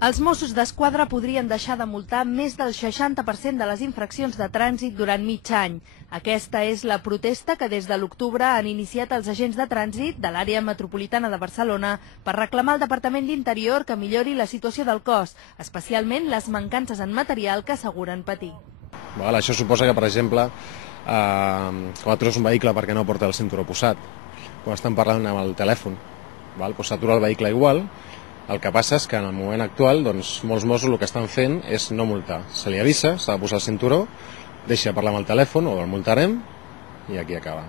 Els Mossos d'Esquadra podrien deixar de multar més del 60% de les infraccions de trànsit durant mig any. Aquesta és la protesta que des de l'octubre han iniciat els agents de trànsit de l'àrea metropolitana de Barcelona per reclamar al Departament d'Interior que millori la situació del cos, especialment les mancances en material que asseguren patir. Això suposa que, per exemple, quan atures un vehicle perquè no porta el cinturó posat, quan estan parlant amb el telèfon, s'atura el vehicle igual. El que passa és que en el moment actual molts Mossos el que estan fent és no multar. Se li avisa, s'ha de posar el cinturó, deixa parlar amb el telèfon o el multarem i aquí acaba.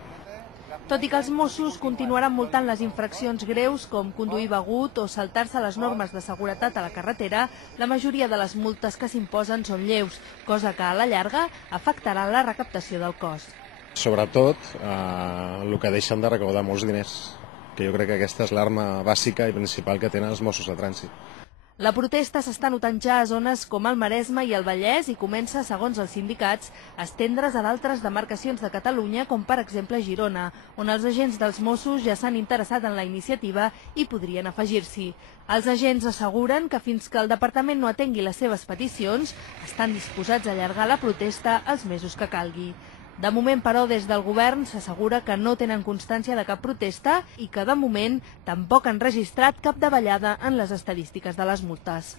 Tot i que els Mossos continuaran multant les infraccions greus com conduir begut o saltar-se les normes de seguretat a la carretera, la majoria de les multes que s'imposen són lleus, cosa que a la llarga afectarà la recaptació del cos. Sobretot el que deixen de recaudar molts diners, que jo crec que aquesta és l'arma bàsica i principal que tenen els Mossos de Trànsit. La protesta s'està notant ja a zones com el Maresme i el Vallès i comença, segons els sindicats, a estendre's a d'altres demarcacions de Catalunya, com per exemple Girona, on els agents dels Mossos ja s'han interessat en la iniciativa i podrien afegir-s'hi. Els agents asseguren que fins que el departament no atengui les seves peticions, estan disposats a allargar la protesta els mesos que calgui. De moment, però, des del govern s'assegura que no tenen constància de cap protesta i que, de moment, tampoc han registrat cap davallada en les estadístiques de les multes.